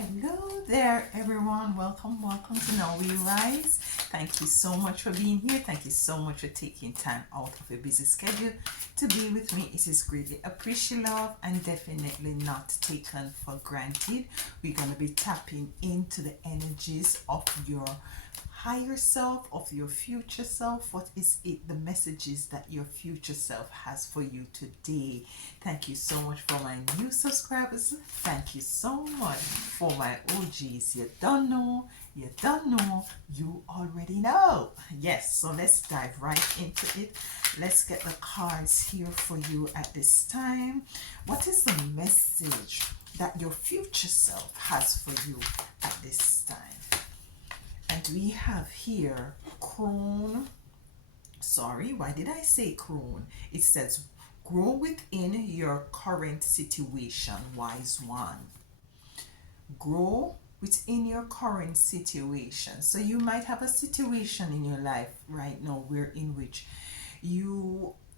Hello there, everyone. Welcome to Now We Rise. Thank you so much for being here. Thank you so much for taking time out of a busy schedule to be with me. It is greatly appreciated and definitely not taken for granted. We're going to be tapping into the energies of your higher self, of your future self. What is it, the messages that your future self has for you today? Thank you so much for my new subscribers. Thank you so much for my OGs. You don't know, you already know. Yes, so let's dive right into it. Let's get the cards here for you at this time. What is the message that your future self has for you at this time? And we have here crone. Sorry, why did I say crone? It says grow within your current situation, wise one. Grow within your current situation. So you might have a situation in your life right now where in which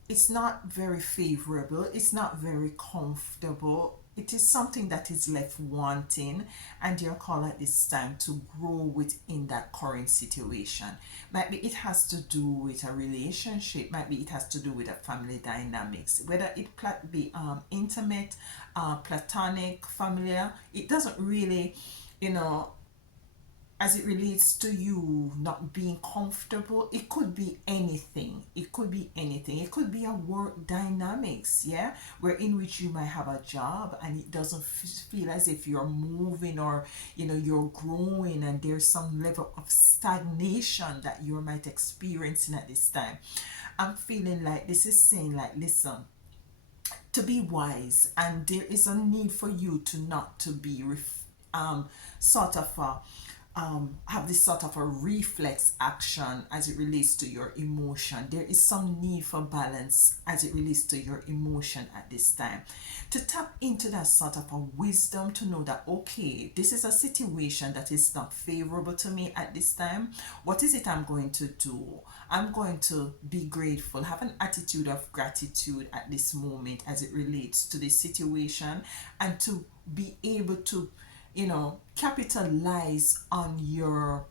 it's not very favorable, it's not very comfortable, it is something that is left wanting, and you're called at this time to grow within that current situation. Might be it has to do with a relationship, might be it has to do with a family dynamics, whether it be intimate, platonic, familiar. It doesn't really, as it relates to you not being comfortable. It could be anything. It could be a work dynamics, yeah, where in which you might have a job and it doesn't feel as if you're moving, or you're growing, and there's some level of stagnation that you might experiencing at this time. I'm feeling like this is saying, like, listen, to be wise, and there is a need for you to not to be sort of have this sort of a reflex action as it relates to your emotion. There is some need for balance as it relates to your emotion at this time. To tap into that sort of a wisdom to know that, okay, this is a situation that is not favorable to me at this time. What is it I'm going to do? I'm going to be grateful, have an attitude of gratitude at this moment as it relates to this situation, and to be able to capitalize on your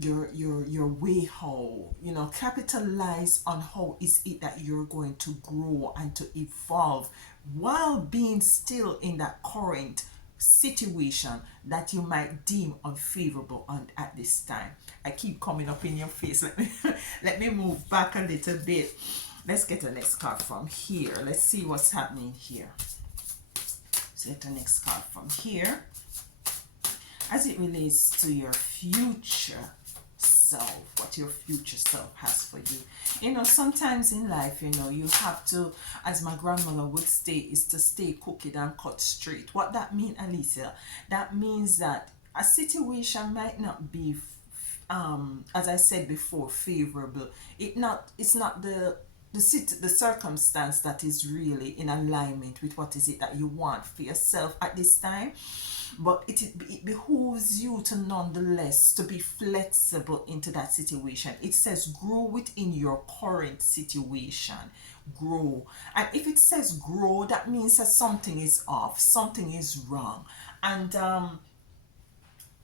way, how capitalize on how is it that you're going to grow and to evolve while being still in that current situation that you might deem unfavorable at this time. I keep coming up in your face. Let me move back a little bit. Let's get the next card from here. Let's see what's happening here. Let's get the next card from here as it relates to your future self, what your future self has for you. Sometimes in life, you have to, as my grandmother would say, is to stay crooked and cut straight. What that mean, Alicia? That means that a situation might not be, as I said before, favorable. It's not the circumstance that is really in alignment with what is it that you want for yourself at this time. But it behooves you to nonetheless to be flexible into that situation. It says grow within your current situation. Grow. And if it says grow, that means that something is off, something is wrong. And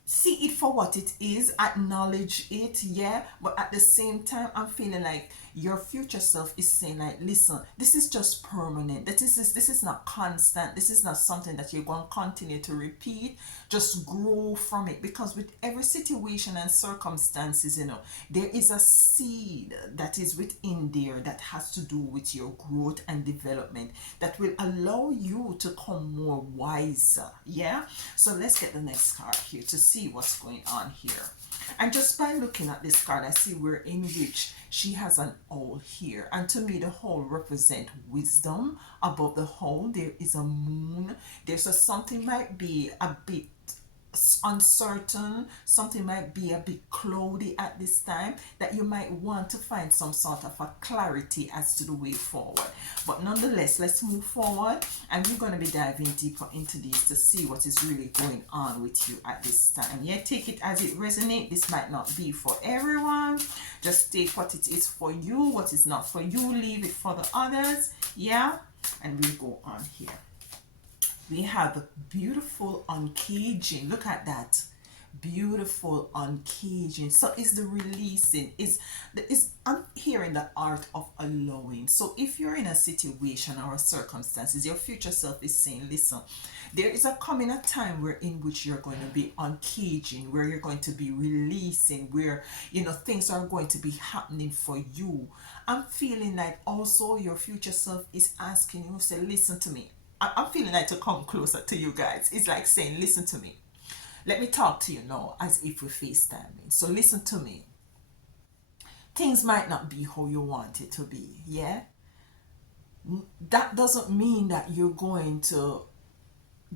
see it for what it is, acknowledge it, yeah. But at the same time, I'm feeling like your future self is saying, like, listen, this is just permanent. This is not constant. This is not something that you're going to continue to repeat. Just grow from it, because with every situation and circumstances, there is a seed that is within there that has to do with your growth and development that will allow you to come more wiser, yeah. So let's get the next card here to see what's going on here. And just by looking at this card, I see where in which she has an owl here, and to me the owl represent wisdom. Above the owl there is a moon. There's something might be a bit uncertain, something might be a bit cloudy at this time, that you might want to find some sort of a clarity as to the way forward. But nonetheless, let's move forward, and we're going to be diving deeper into these to see what is really going on with you at this time. Yeah, take it as it resonates. This might not be for everyone. Just take what it is for you. What is not for you, leave it for the others. Yeah, and we go on here. We have beautiful uncaging. Look at that. Beautiful uncaging. So is the releasing. Is I'm hearing the art of allowing. So if you're in a situation or a circumstances, your future self is saying, listen, there is a coming a time where in which you're going to be uncaging, where you're going to be releasing, where things are going to be happening for you. I'm feeling like also your future self is asking you, say, listen to me. I'm feeling like to come closer to you guys. It's like saying, listen to me. Let me talk to you now as if we're FaceTiming. So listen to me. Things might not be how you want it to be, yeah? That doesn't mean that you're going to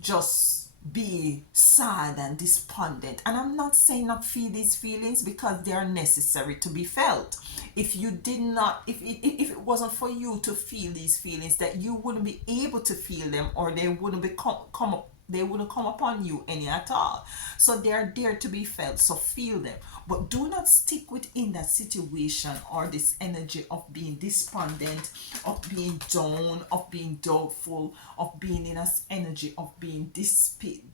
just be sad and despondent. And I'm not saying not feel these feelings, because they are necessary to be felt. If you did not, if it wasn't for you to feel these feelings, that you wouldn't be able to feel them, or they wouldn't come up, they wouldn't come upon you any at all. So they are there to be felt. So feel them. But do not stick within that situation or this energy of being despondent, of being down, of being doubtful, of being in an energy of being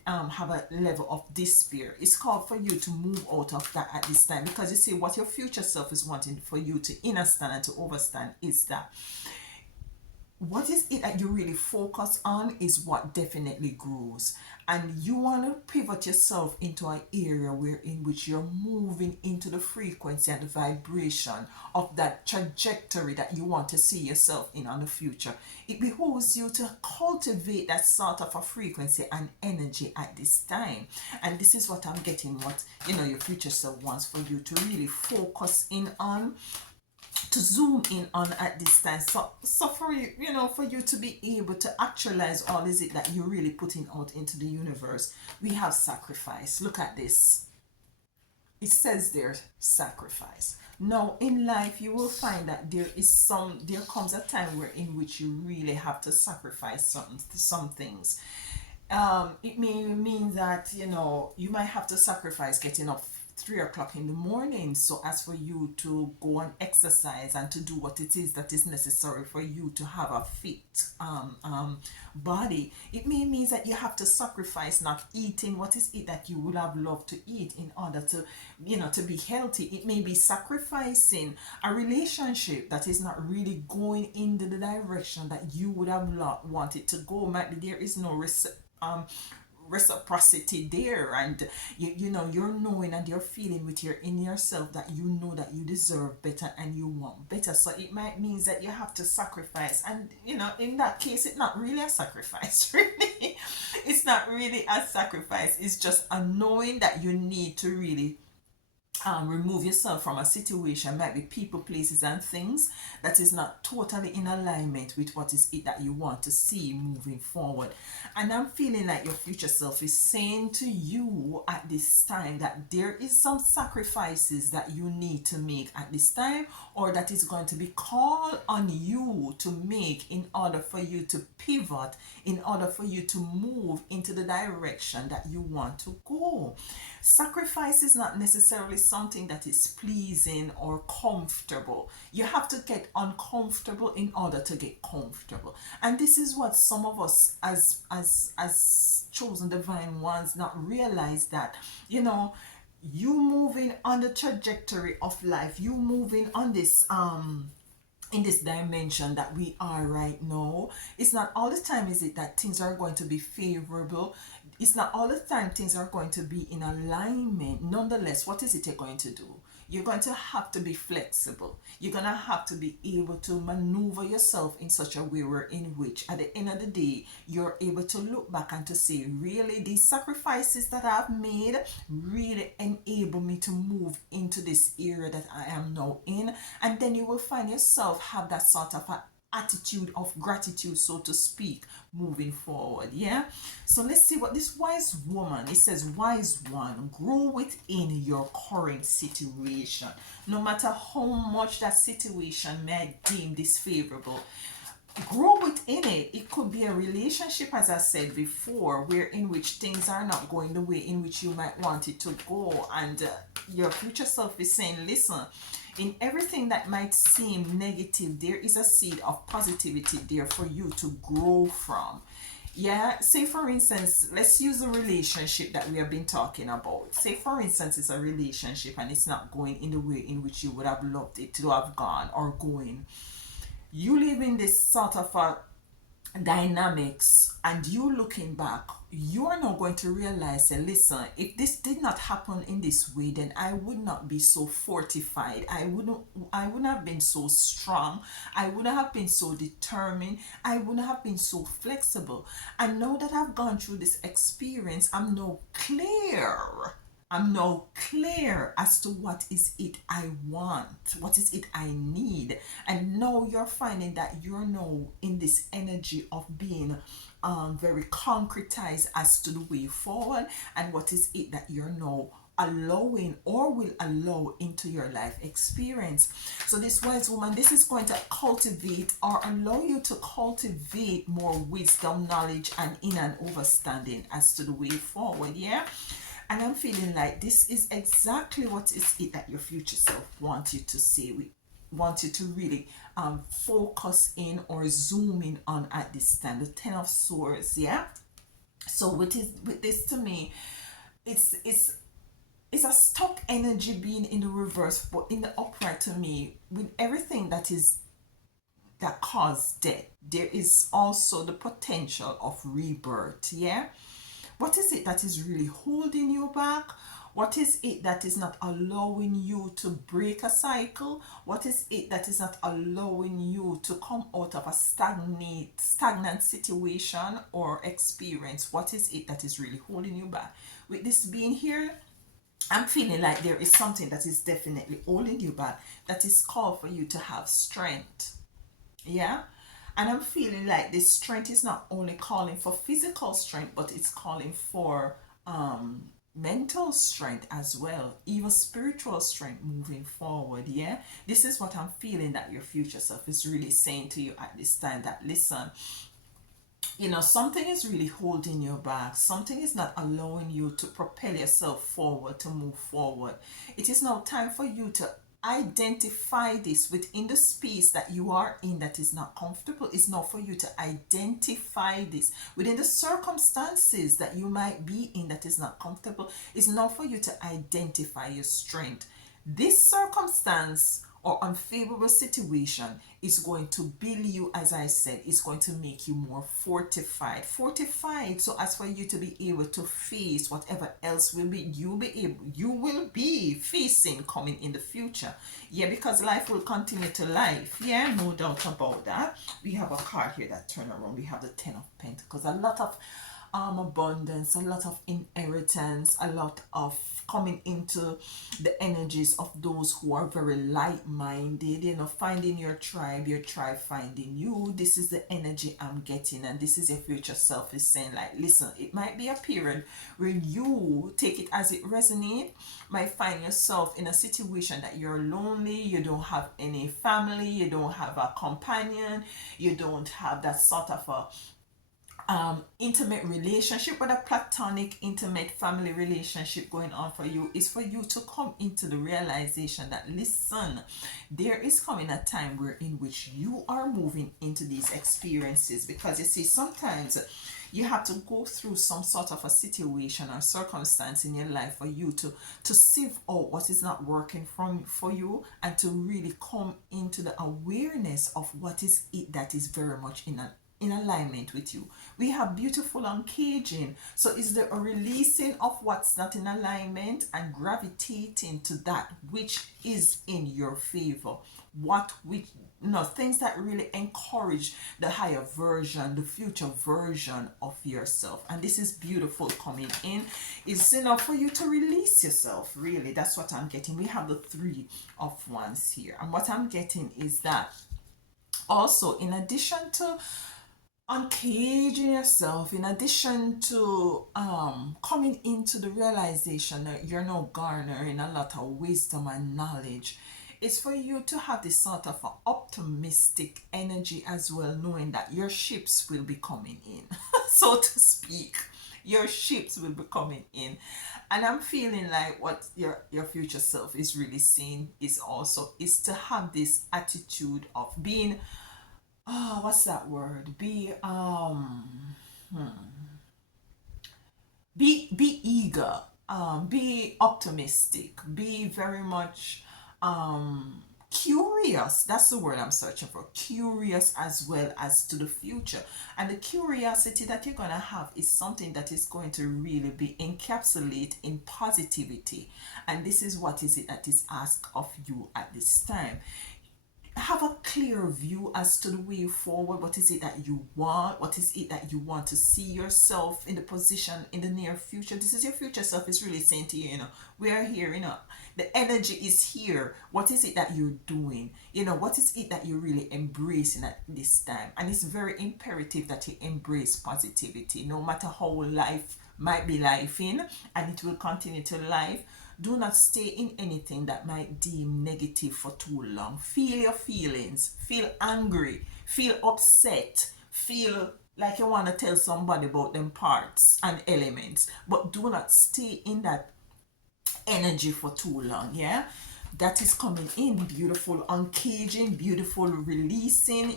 have a level of despair. It's called for you to move out of that at this time, because you see what your future self is wanting for you to understand and to overstand is that what is it that you really focus on is what definitely grows. And you want to pivot yourself into an area where in which you're moving into the frequency and the vibration of that trajectory that you want to see yourself in on the future. It behooves you to cultivate that sort of a frequency and energy at this time. And this is what I'm getting, what your future self wants for you to really focus in on, to zoom in on at this time. So for you, for you to be able to actualize all is it that you're really putting out into the universe, we have sacrifice. Look at this. It says there, sacrifice. Now in life you will find that there comes a time where in which you really have to sacrifice some things. It may mean that you might have to sacrifice getting up 3 o'clock in the morning, so as for you to go and exercise and to do what it is that is necessary for you to have a fit body. It may mean that you have to sacrifice not eating what is it that you would have loved to eat in order to to be healthy. It may be sacrificing a relationship that is not really going in the direction that you would have wanted to go. Might be there is no reciprocity there, and you're knowing and you're feeling in yourself that that you deserve better and you want better. So it might mean that you have to sacrifice, and in that case it's not really a sacrifice. Really, it's not really a sacrifice. It's just a knowing that you need to really remove yourself from a situation, might be people, places, and things that is not totally in alignment with what is it that you want to see moving forward. And I'm feeling like your future self is saying to you at this time that there is some sacrifices that you need to make at this time, or that is going to be called on you to make in order for you to pivot, in order for you to move into the direction that you want to go. Sacrifice is not necessarily something that is pleasing or comfortable. You have to get uncomfortable in order to get comfortable. And this is what some of us as chosen divine ones not realize, that you moving on the trajectory of life, you moving on this in this dimension that we are right now. It's not all the time is it that things are going to be favorable. It's not all the time things are going to be in alignment. Nonetheless, what is it you're going to do? You're going to have to be flexible. You're going to have to be able to maneuver yourself in such a way where in which at the end of the day you're able to look back and to say, really, these sacrifices that I've made really enable me to move into this area that I am now in. And then you will find yourself have that sort of a attitude of gratitude, so to speak, moving forward. Yeah, so let's see what this wise woman, it says, wise one, grow within your current situation, no matter how much that situation may deem disfavorable. Grow within it. It could be a relationship, as I said before, where in which things are not going the way in which you might want it to go, and your future self is saying, listen, in everything that might seem negative, there is a seed of positivity there for you to grow from. Yeah, say for instance, let's use a relationship that we have been talking about. Say for instance, it's a relationship and it's not going in the way in which you would have loved it to have gone or going. You live in this sort of a dynamics, and you looking back, you are now going to realize that, listen, if this did not happen in this way, then I would not be so fortified. I wouldn't have been so strong. I wouldn't have been so determined. I wouldn't have been so flexible. And now that I've gone through this experience, I'm now clear as to what is it I want, what is it I need. And now you're finding that you're now in this energy of being very concretized as to the way forward and what is it that you're now allowing or will allow into your life experience. So this wise woman, this is going to cultivate or allow you to cultivate more wisdom, knowledge, and in and understanding as to the way forward. Yeah. And I'm feeling like this is exactly what is it that your future self wants you to say. We want you to really focus in or zoom in on at this time. The Ten of Swords, yeah. So with this to me, it's a stuck energy being in the reverse, but in the upright to me, with everything that caused death, there is also the potential of rebirth. Yeah. What is it that is really holding you back? What is it that is not allowing you to break a cycle? What is it that is not allowing you to come out of a stagnant situation or experience? What is it that is really holding you back? With this being here, I'm feeling like there is something that is definitely holding you back, that is called for you to have strength. Yeah. And I'm feeling like this strength is not only calling for physical strength, but it's calling for mental strength as well, even spiritual strength moving forward. Yeah. This is what I'm feeling that your future self is really saying to you at this time, that listen, something is really holding you back. Something is not allowing you to propel yourself forward, to move forward. It is now time for you to identify this within the space that you are in that is not comfortable. It's not for you to identify this within the circumstances that you might be in that is not comfortable. It's not for you to identify your strength. This circumstance or unfavorable situation is going to build you, as I said, it's going to make you more fortified, so as for you to be able to face whatever else you will be facing coming in the future. Yeah, because life will continue to life. Yeah, no doubt about that. We have a card here that turn around. We have the Ten of Pentacles. A lot of abundance, a lot of inheritance, a lot of coming into the energies of those who are very like-minded, finding your tribe finding you. This is the energy I'm getting, and this is your future self is saying, like, listen, it might be a period where you take it as it resonates, might find yourself in a situation that you're lonely, you don't have any family, you don't have a companion, you don't have that sort of a intimate relationship, but a platonic intimate family relationship going on for you, is for you to come into the realization that, listen, there is coming a time where in which you are moving into these experiences, because you see, sometimes you have to go through some sort of a situation or circumstance in your life for you to sieve out what is not working for you, and to really come into the awareness of what is it that is very much in alignment with you. We have beautiful uncaging. So is there a releasing of what's not in alignment and gravitating to that which is in your favor? Things that really encourage the higher version, the future version of yourself. And this is beautiful coming in. It's enough for you to release yourself, really. That's what I'm getting. We have the Three of Wands here. And what I'm getting is that also, in addition to uncaging yourself, in addition to coming into the realization that you're now garnering a lot of wisdom and knowledge, it's for you to have this sort of an optimistic energy as well, knowing that your ships will be coming in, so to speak. Your ships will be coming in. And I'm feeling like what your future self is really seeing is to have this attitude of being, what's that word? Be Be eager, be optimistic, be very much curious. That's the word I'm searching for. Curious as well as to the future. And the curiosity that you're going to have is something that is going to really be encapsulated in positivity. And this is what is it that is asked of you at this time. Have a clear view as to the way forward. What is it that you want? What is it that you want to see yourself in the position in the near future? This is your future self is really saying to you, we are here, the energy is here. What is it that you're doing? What is it that you're really embracing at this time? And it's very imperative that you embrace positivity, no matter how life might be life in, and it will continue to life. Do not stay in anything that might deem negative for too long. Feel your feelings. Feel angry. Feel upset. Feel like you want to tell somebody about them parts and elements. But do not stay in that energy for too long. Yeah? That is coming in. Beautiful uncaging, beautiful releasing.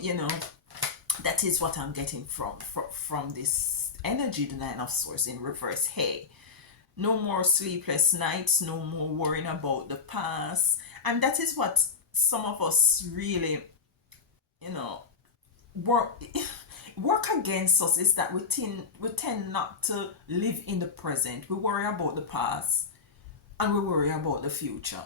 That is what I'm getting from this energy, the Nine of Swords in reverse. Hey. No more sleepless nights, no more worrying about the past. And that is what some of us really, you know, work work against us, is that we tend not to live in the present. We worry about the past and we worry about the future.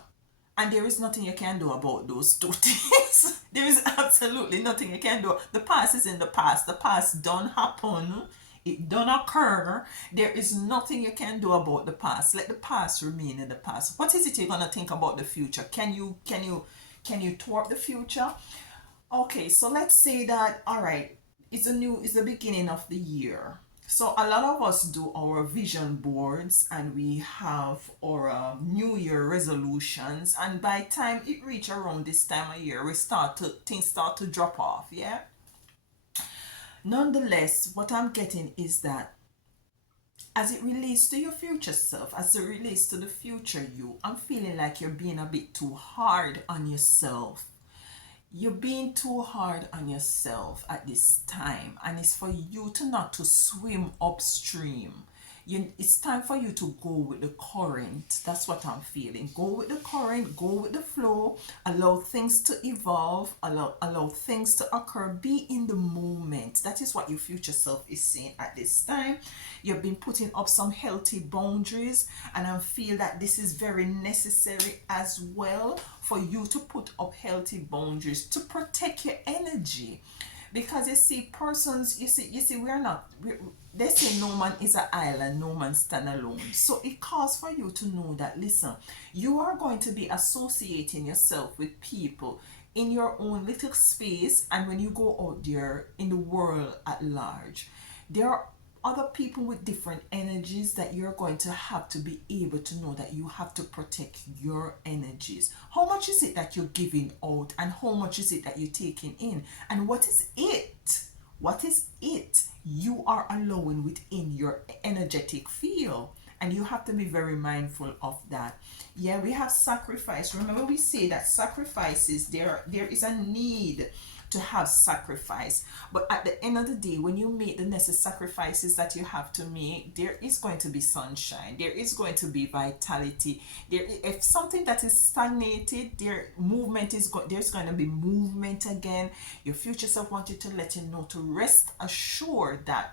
And there is nothing you can do about those two things. There is absolutely nothing you can do. The past is in the past. The past don't happen. It don't occur. There is nothing you can do about the past. Let the past remain in the past. What is it you're gonna think about the future? Can you thwart the future? Okay, so let's say that, all right, it's the beginning of the year. So a lot of us do our vision boards and we have our new year resolutions, and by time it reach around this time of year, we start to things start to drop off, yeah? Nonetheless, what I'm getting is that as it relates to your future self, as it relates to the future you, I'm feeling like you're being a bit too hard on yourself. You're being too hard on yourself at this time, and it's for you to not to swim upstream. It's time for you to go with the current. That's what I'm feeling. Go with the current, go with the flow, allow things to evolve, allow things to occur, be in the moment. That is what your future self is saying at this time. You've been putting up some healthy boundaries, and I feel that this is very necessary as well, for you to put up healthy boundaries to protect your energy. Because you see, persons, you see, they say no man is an island, no man stand alone. So it calls for you to know that, listen, you are going to be associating yourself with people in your own little space, and when you go out there in the world at large, there are other people with different energies that you're going to be able to know that you have to protect your energies. How much is it that you're giving out, and how much is it that you're taking in, and what is it? What is it you are allowing within your energetic field? And you have to be very mindful of that. Yeah, we have sacrifice. Remember, we say that sacrifices, there is a need to have sacrifice. But at the end of the day, when you make the necessary sacrifices that you have to make, there is going to be sunshine. There is going to be vitality. If something that is stagnated, there's going to be movement again. Your future self wants you to let you know to rest assured that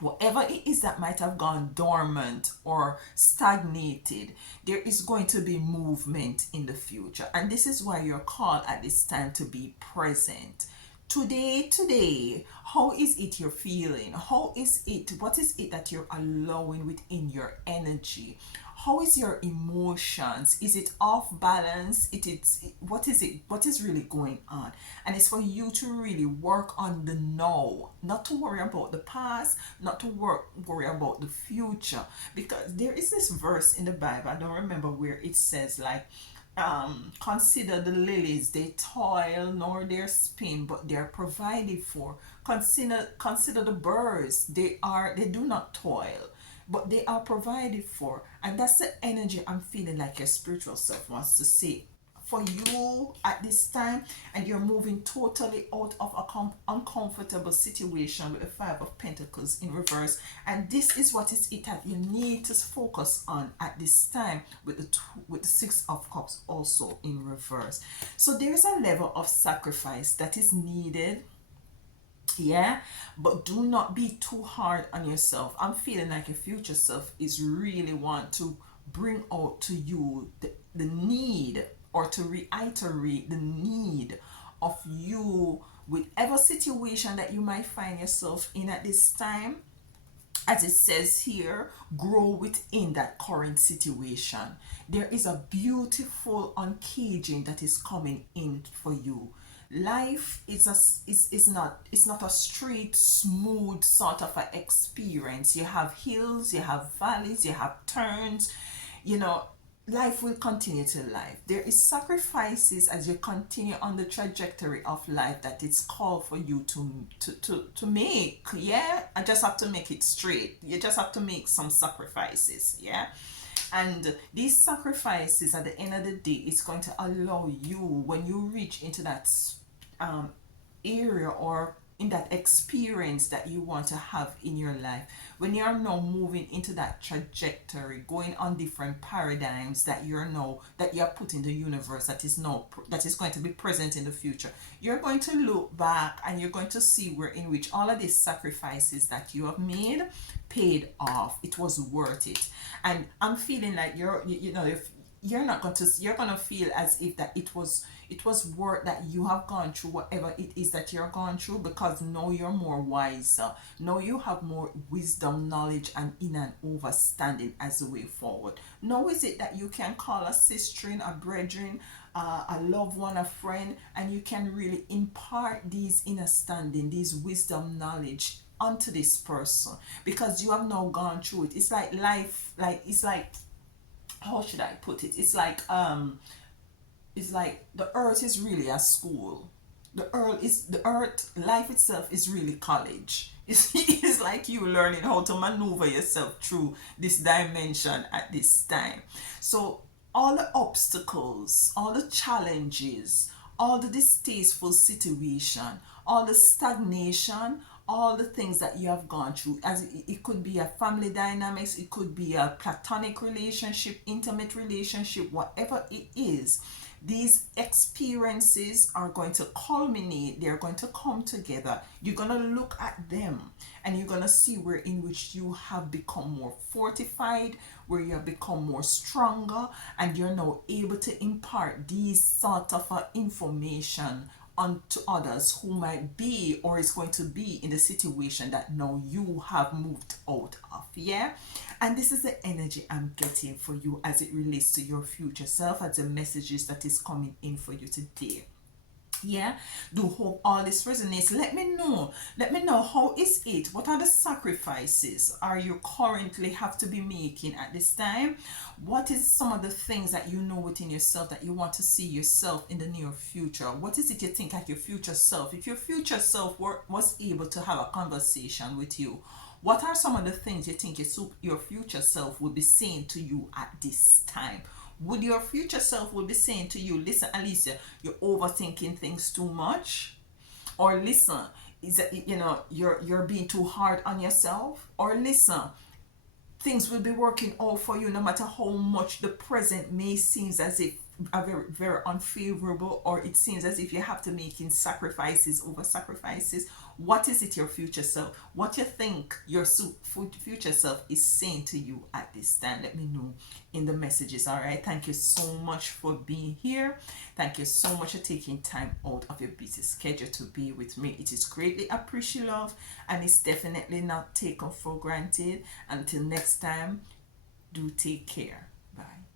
whatever it is that might have gone dormant or stagnated, there is going to be movement in the future. And this is why you're called at this time to be present. Today, how is it you're feeling? What is it that you're allowing within your energy? How is your emotions? Is it off balance? What is it? What is really going on? And it's for you to really work on the now, not to worry about the past, not to worry about the future. Because there is this verse in the Bible, I don't remember where it says, like, consider the lilies, they toil nor they spin, but they are provided for. Consider the birds, they do not toil, but they are provided for. And that's the energy I'm feeling like your spiritual self wants to say for you at this time, and you're moving totally out of a uncomfortable situation with the Five of Pentacles in reverse. And this is what is it that you need to focus on at this time with with the Six of Cups also in reverse. So there is a level of sacrifice that is needed, yeah, but do not be too hard on yourself. I'm feeling like your future self is really want to bring out to you the need, or to reiterate the need of you, whatever situation that you might find yourself in at this time. As it says here, grow within that current situation. There is a beautiful uncaging that is coming in for you. Life is not a straight smooth sort of a experience. You have hills, you have valleys, you have turns. You know, life will continue to life. There is sacrifices as you continue on the trajectory of life that it's called for you to make. Yeah, I just have to make it straight. You just have to make some sacrifices. Yeah. And these sacrifices at the end of the day is going to allow you, when you reach into that um, area, or in that experience that you want to have in your life, when you are now moving into that trajectory, going on different paradigms that you are put in the universe, that is going to be present in the future, you're going to look back and you're going to see where in which all of these sacrifices that you have made paid off. It was worth it. And I'm feeling like if you're not going to you're going to feel as if that it was worth that you have gone through whatever it is that you're going through, because now you're more wiser. Now you have more wisdom, knowledge, and in and understanding as a way forward. Now is it that you can call a sister, a brethren, a loved one, a friend, and you can really impart these understanding, these wisdom, knowledge onto this person, because you have now gone through it. It's like life, it's like, how should I put it? It's like the earth is really a school. The earth, life itself is really college. It's like you learning how to maneuver yourself through this dimension at this time. So all the obstacles, all the challenges, all the distasteful situation, all the stagnation, all the things that you have gone through, as it could be a family dynamics, it could be a platonic relationship, intimate relationship, whatever it is, these experiences are going to culminate, they're going to come together. You're going to look at them and you're going to see where in which you have become more fortified, where you have become more stronger, and you're now able to impart these sort of information onto others who might be, or is going to be in the situation that now you have moved out of. Yeah. And this is the energy I'm getting for you as it relates to your future self, as the messages that is coming in for you today. Yeah, do hope all this resonates. Let me know how is it, what are the sacrifices are you currently have to be making at this time. What is some of the things that you know within yourself that you want to see yourself in the near future? What is it you think like your future self, if your future self was able to have a conversation with you, what are some of the things you think your future self would be saying to you at this time? Would your future self will be saying to you, listen, Alicia, you're overthinking things too much? Or listen, is that you're being too hard on yourself? Or listen, things will be working out for you no matter how much the present may seems as if are very, very unfavorable, or it seems as if you have to making sacrifices over sacrifices. What is it your future self, what you think your future self is saying to you at this time? Let me know in the messages. All right, thank you so much for being here. Thank you so much for taking time out of your busy schedule to be with me. It is greatly appreciated, love, and it's definitely not taken for granted. Until next time, do take care. Bye.